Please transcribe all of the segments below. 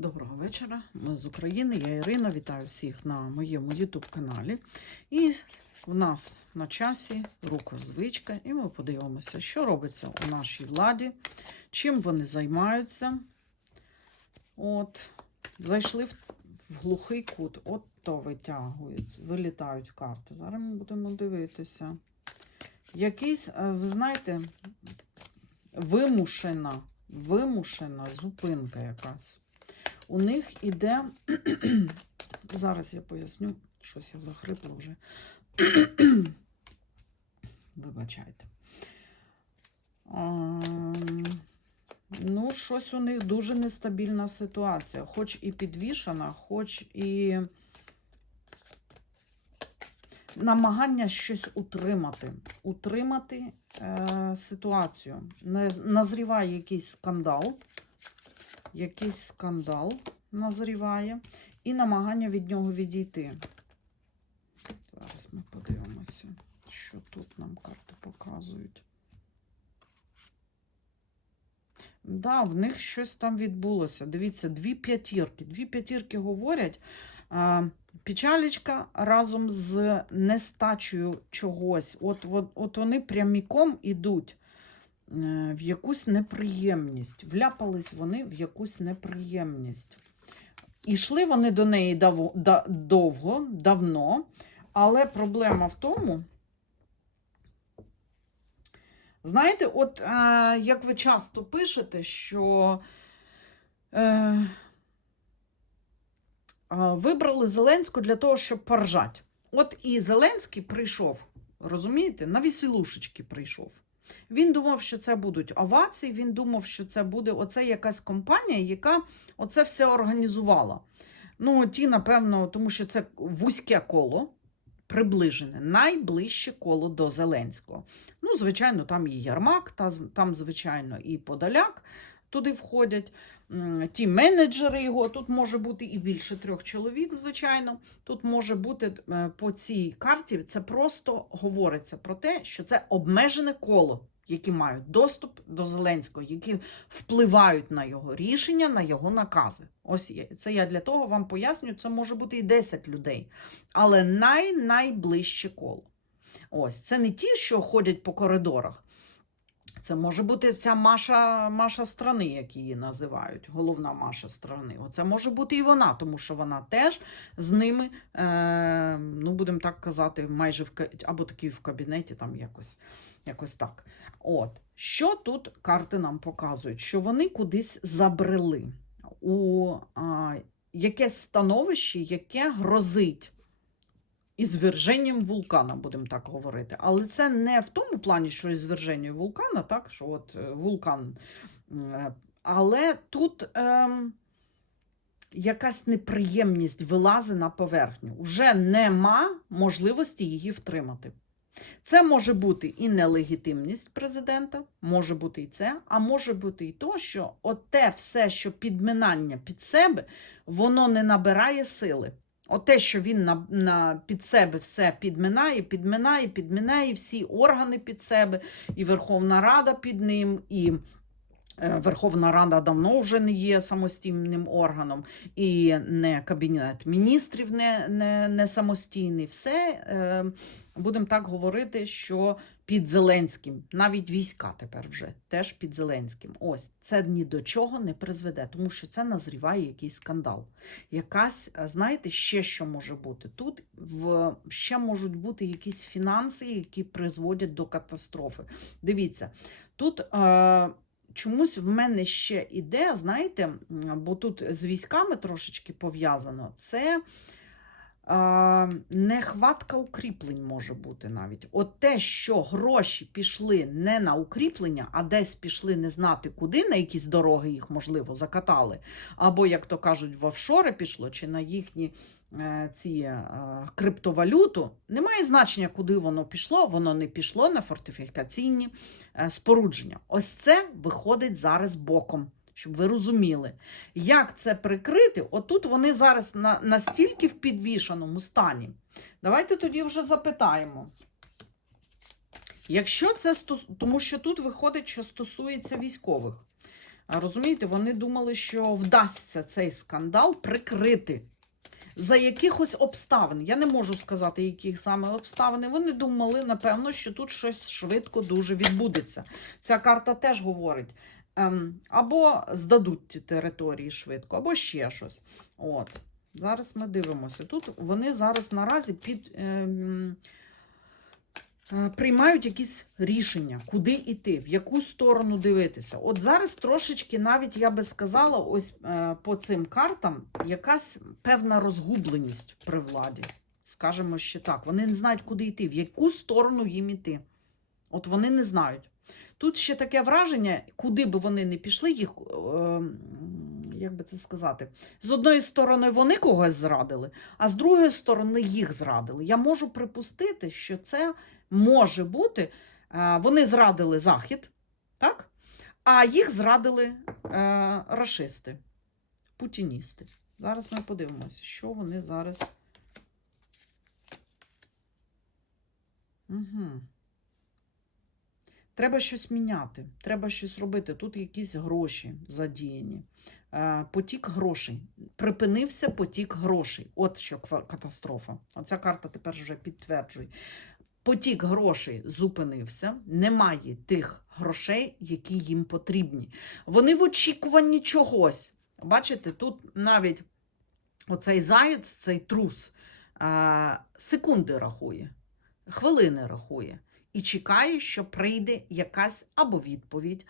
Доброго вечора. Ми з України. Я Ірина. Вітаю всіх на моєму YouTube каналі. І в нас на часі рукозвичка, і ми подивимося, що робиться у нашій владі, чим вони займаються. От, зайшли в, глухий кут, от то витягують, вилітають карти. Зараз ми будемо дивитися. Якийсь, е, знаєте, вимушена, вимушена зупинка якась. У них іде, зараз я поясню, щось я захрипла вже. Вибачайте. А, ну, щось у них дуже нестабільна ситуація. Хоч і підвішена, хоч і намагання щось утримати. Утримати е, ситуацію. Не- Назріває якийсь скандал якийсь скандал назріває і намагання від нього відійти. Зараз ми подивимося, що тут нам карти показують. Да, в них щось там відбулося. Дивіться, дві п'ятірки. Дві п'ятірки говорять. Печалечка разом з нестачею чогось. От, от, от вони пряміком ідуть в якусь неприємність. Вляпались вони в якусь неприємність. Ішли вони до неї довго, давно, але проблема в тому. Знаєте, от е, як ви часто пишете, що е, е, вибрали Зеленську для того, щоб поржать. От і Зеленський прийшов, розумієте, на веселушечки прийшов. Він думав, що це будуть овації, він думав, що це буде оце якась компанія, яка оце все організувала. Ну, ті, напевно, тому що це вузьке коло, приближене, найближче коло до Зеленського. Ну, звичайно, там і Ярмак, та, там, звичайно, і Подоляк туди входять. Ті менеджери його, тут може бути і більше трьох чоловік, звичайно. Тут може бути е, по цій карті, це просто говориться про те, що це обмежене коло, які мають доступ до Зеленського, які впливають на його рішення, на його накази. Ось це я для того вам пояснюю. Це може бути і 10 людей, але най-найближче коло. Ось це не ті, що ходять по коридорах. Це може бути ця Маша, Маша страни, як її називають, головна Маша страни. Оце може бути і вона, тому що вона теж з ними, е, ну будемо так казати, майже в або такі в кабінеті, там якось, якось так. От що тут карти нам показують? Що вони кудись забрели у а, якесь становище, яке грозить ізверженням вулкана, будемо так говорити. Але це не в тому плані, що ізверження вулкана, так, що от е, вулкан. е, Але тут ем, якась неприємність вилазить на поверхню. Вже нема можливості її втримати. Це може бути і нелегітимність президента, може бути і це, а може бути і то, що оте все, що підминання під себе, воно не набирає сили. Оте, що він на, на, під себе все підминає, підминає, підминає всі органи під себе, і Верховна Рада під ним, і Верховна Рада давно вже не є самостійним органом, і не Кабінет міністрів не, не, не самостійний. Все, е, будемо так говорити, що під Зеленським, навіть війська тепер вже теж під Зеленським. Ось це ні до чого не призведе, тому що це назріває якийсь скандал. Якась, е, знаєте, ще що може бути. Тут в, ще можуть бути якісь фінанси, які призводять до катастрофи. Дивіться, тут. Е, Чомусь в мене ще іде, знаєте, бо тут з військами трошечки пов'язано. Це нехватка укріплень може бути навіть. От те, що гроші пішли не на укріплення, а десь пішли не знати куди, на якісь дороги їх, можливо, закатали. Або, як то кажуть, в офшори пішло, чи на їхні е, ці е, криптовалюту. Немає значення, куди воно пішло. Воно не пішло на фортифікаційні е, спорудження. Ось це виходить зараз боком. Щоб ви розуміли, як це прикрити, отут вони зараз на, настільки в підвішеному стані. Давайте тоді вже запитаємо. Якщо це стос... тому що тут виходить, що стосується військових. Розумієте, вони думали, що вдасться цей скандал прикрити. За якихось обставин. Я не можу сказати, яких саме обставини. Вони думали, напевно, що тут щось швидко дуже відбудеться. Ця карта теж говорить: або здадуть ті території швидко, або ще щось. От. Зараз ми дивимося. Тут вони зараз наразі під. Ем, е, Приймають якісь рішення, куди йти, в яку сторону дивитися. От зараз трошечки, навіть я би сказала, ось е, по цим картам якась певна розгубленість при владі. Скажемо ще так. Вони не знають, куди йти, в яку сторону їм іти. От вони не знають. Тут ще таке враження, куди би вони не пішли, їх, е, як би це сказати, з одної сторони вони когось зрадили, а з другої сторони їх зрадили. Я можу припустити, що це може бути. е, Вони зрадили Захід, так? а їх зрадили е, рашисти, путіністи. Зараз ми подивимося, що вони зараз. Угу. Треба щось міняти, треба щось робити. Тут якісь гроші задіяні. Е, Потік грошей. Припинився потік грошей. От що катастрофа. Оця карта тепер вже підтверджує. Потік грошей зупинився, немає тих грошей, які їм потрібні. Вони в очікуванні чогось. Бачите, тут навіть оцей заєць, цей трус, е, секунди рахує, хвилини рахує і чекає, що прийде якась або відповідь.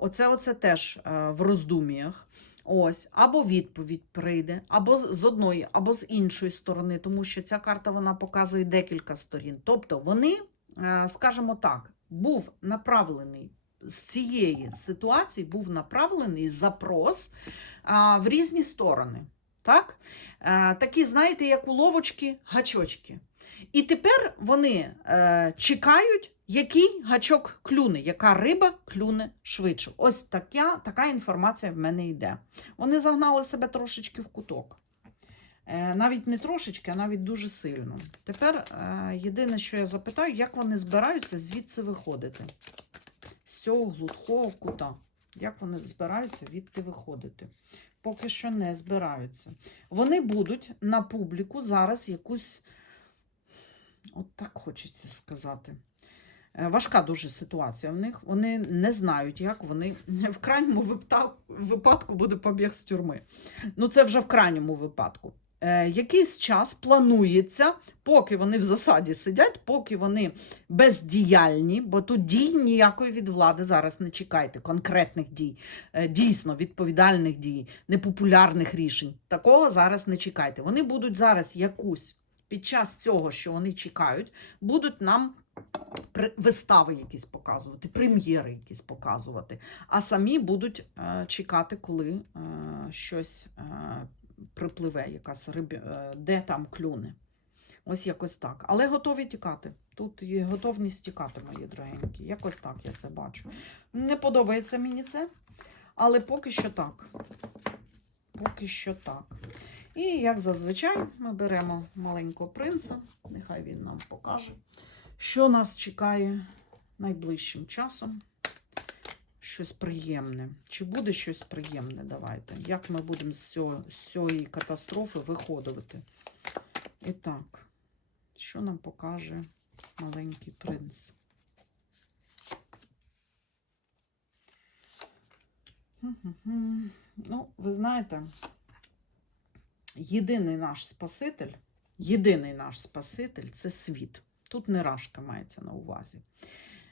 Оце, оце теж е, в роздуміях. Ось, або відповідь прийде, або з одної, або з іншої сторони, тому що ця карта вона показує декілька сторін. Тобто вони, е, скажімо так, був направлений з цієї ситуації, був направлений запрос в різні сторони. Так? Е, Такі, знаєте, як уловочки, гачочки. І тепер вони е, чекають, який гачок клюне, яка риба клюне швидше. Ось така, така інформація в мене йде. Вони загнали себе трошечки в куток. Е, навіть не трошечки, а навіть дуже сильно. Тепер е, єдине, що я запитаю, як вони збираються звідси виходити? З цього глухого кута. Як вони збираються відти виходити? Поки що не збираються. Вони будуть на публіку зараз якусь. От так хочеться сказати. Е, Важка дуже ситуація в них. Вони не знають, як вони в крайньому випадку буде побіг з тюрми. Ну, це вже в крайньому випадку. Е, якийсь час планується, поки вони в засаді сидять, поки вони бездіяльні, бо тут дій ніякої від влади зараз не чекайте, конкретних дій, е, дійсно відповідальних дій, непопулярних рішень. Такого зараз не чекайте. Вони будуть зараз якусь під час цього, що вони чекають, будуть нам вистави якісь показувати, прем'єри якісь показувати, а самі будуть е, чекати, коли е, щось е, припливе, якась рибі, е, де там клюне. Ось якось так. Але готові тікати. Тут є готовність тікати, мої дорогенькі. Якось так я це бачу. Не подобається мені це, але поки що так. Поки що так. І як зазвичай, ми беремо маленького принца, нехай він нам покаже, що нас чекає найближчим часом. Щось приємне. Чи буде щось приємне? Давайте. Як ми будемо з, цієї катастрофи виходити? І так, що нам покаже маленький принц? Ну, ви знаєте, єдиний наш Спаситель, єдиний наш Спаситель це світ. Тут не рашка мається на увазі.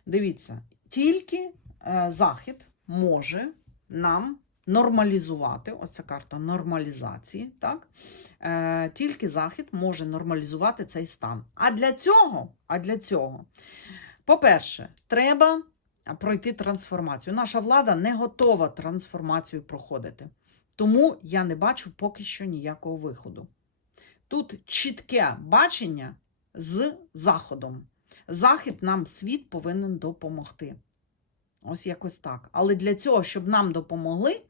Дивіться, тільки е, Захід може нам нормалізувати, ось ця карта нормалізації, так? Е, тільки Захід може нормалізувати цей стан. А для цього, а для цього, по-перше, треба пройти трансформацію. Наша влада не готова трансформацію проходити. Тому я не бачу поки що ніякого виходу. Тут чітке бачення з Заходом. Захід нам світ повинен допомогти. Ось якось так. Але для цього, щоб нам допомогли,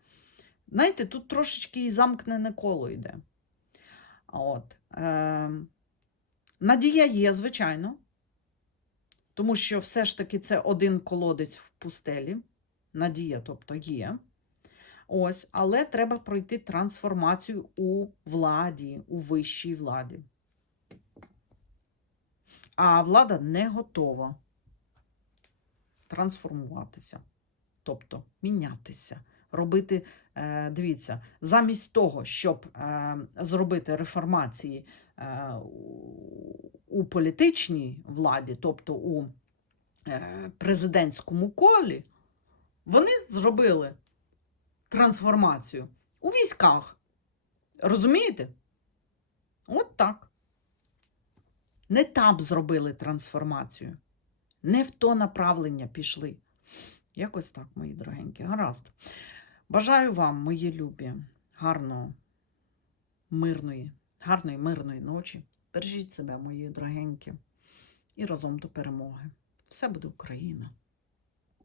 знаєте, тут трошечки і замкнене коло йде. От. Е, надія є, звичайно. Тому що все ж таки це один колодець в пустелі. Надія, тобто є. Ось, але треба пройти трансформацію у владі, у вищій владі. А влада не готова трансформуватися, тобто мінятися, робити, е, дивіться, замість того, щоб е, зробити реформації е, у- політичній владі, тобто у президентському колі, вони зробили трансформацію у військах. Розумієте? От так. Не там зробили трансформацію. Не в то направлення пішли. Якось так, мої дорогенькі. Гаразд. Бажаю вам, мої любі, гарного, мирної, гарної, мирної ночі. Бережіть себе, мої дорогенькі, і разом до перемоги. Все буде Україна!